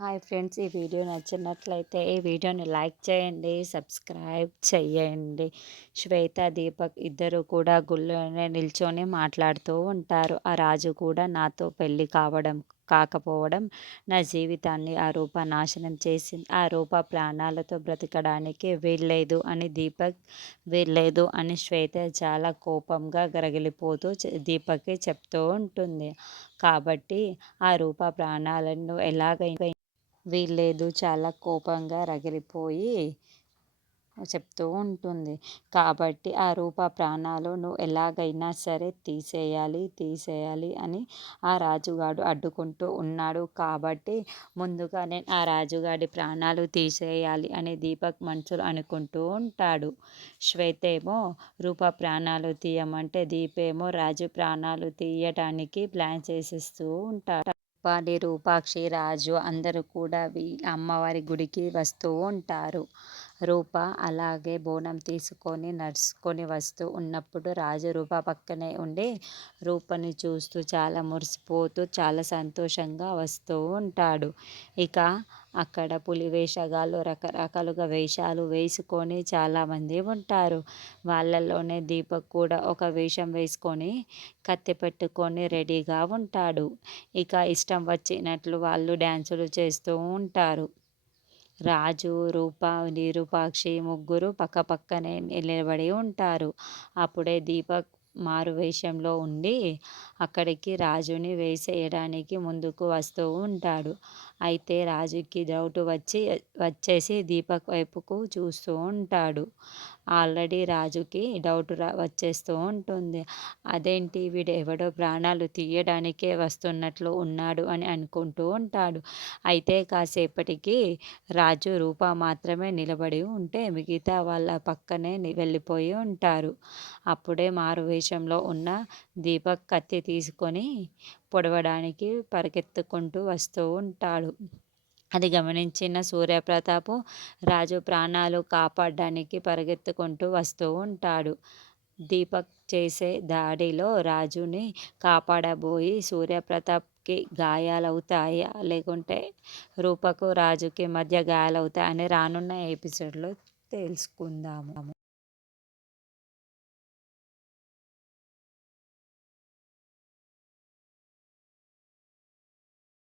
Hi friends ఈ video నచ్చినట్లయితే ఈ వీడియోని లైక్ చేయండి సబ్స్క్రైబ్ చేయండి శ్వేత దీపక్ ఇద్దరు కూడా గుళ్ళోనే నిల్చొని మాట్లాడుతూ ఉంటారు. ఆ రాజు కూడా నాతో పెళ్ళి కావడం కాకపోవడం నా జీవితాన్ని ఆ రూప నాశనం చేసింది. ఆ రూప ప్రాణాలతో బ్రతకడానికి వీల్లేదు అని దీపక్ వీల్లేదు అని శ్వేత చాలా కోపంగా గరగిలిపోతూ దీపక్కి చెప్తూ ఉంటుంది. కాబట్టి ఆ రూప ప్రాణాలను ఎలాగైనా వీల్లేదు. చాలా కోపంగా రగిలిపోయి చెప్తూ ఉంటుంది. కాబట్టి ఆ రూప ప్రాణాలు నువ్వు ఎలాగైనా సరే తీసేయాలి తీసేయాలి అని ఆ రాజుగాడు అడ్డుకుంటూ ఉన్నాడు. కాబట్టి ముందుగా నేను ఆ రాజుగాడి ప్రాణాలు తీసేయాలి అని దీపక్ మనుషులు అనుకుంటూ ఉంటాడు. శ్వేతేమో రూప ప్రాణాలు తీయమంటే దీపేమో రాజు ప్రాణాలు తీయటానికి ప్లాన్ చేసేస్తూ ఉంటాడు. పాడి రూపాక్షి రాజు అందరూ కూడా అమ్మవారి గుడికి వస్తూ ఉంటారు. రూప అలాగే బోనం తీసుకొని నడుచుకొని వస్తూ ఉన్నప్పుడు రాజు రూప పక్కనే ఉండి రూపని చూస్తూ చాలా మురిసిపోతూ చాలా సంతోషంగా వస్తూ ఉంటాడు. ఇక అక్కడ పులి వేషగాళ్ళు రకరకాలుగా వేషాలు వేసుకొని చాలామంది ఉంటారు. వాళ్ళల్లోనే దీపక్ కూడా ఒక వేషం వేసుకొని కత్తి పెట్టుకొని రెడీగా ఉంటాడు. ఇక ఇష్టం వచ్చినట్లు వాళ్ళు డ్యాన్సులు చేస్తూ ఉంటారు. రాజు రూప నిరూపాక్షి ముగ్గురు పక్క పక్కనే నిలబడి ఉంటారు. అప్పుడే దీపక్ మారు వేషంలో ఉండి అక్కడికి రాజుని వేసేయడానికి ముందుకు వస్తూ ఉంటాడు. అయితే రాజుకి డౌట్ వచ్చి వచ్చేసి దీపక్ వైపుకు చూస్తూ ఉంటాడు. ఆల్రెడీ రాజుకి డౌట్ రా వచ్చేస్తూ ఉంటుంది. అదేంటి? వీడు ఎవడో ప్రాణాలు తీయడానికే వస్తున్నట్లు ఉన్నాడు అని అనుకుంటూ ఉంటాడు. అయితే కాసేపటికి రాజు రూప మాత్రమే నిలబడి ఉంటే మిగతా వాళ్ళ పక్కనే వెళ్ళిపోయి ఉంటారు. అప్పుడే మారువేషంలో ఉన్న దీపక్ కత్తి తీసుకొని పొడవడానికి పరిగెత్తుకుంటూ వస్తూ ఉంటాడు. అది గమనించిన సూర్యప్రతాపు రాజు ప్రాణాలు కాపాడడానికి పరిగెత్తుకుంటూ వస్తూ ఉంటాడు. దీపక్ చేసే దాడిలో రాజుని కాపాడబోయి సూర్యప్రతాప్కి గాయాలవుతాయా? లేకుంటే రూపకు రాజుకి మధ్య గాయాలవుతాయని రానున్న ఎపిసోడ్లో తెలుసుకుందాము.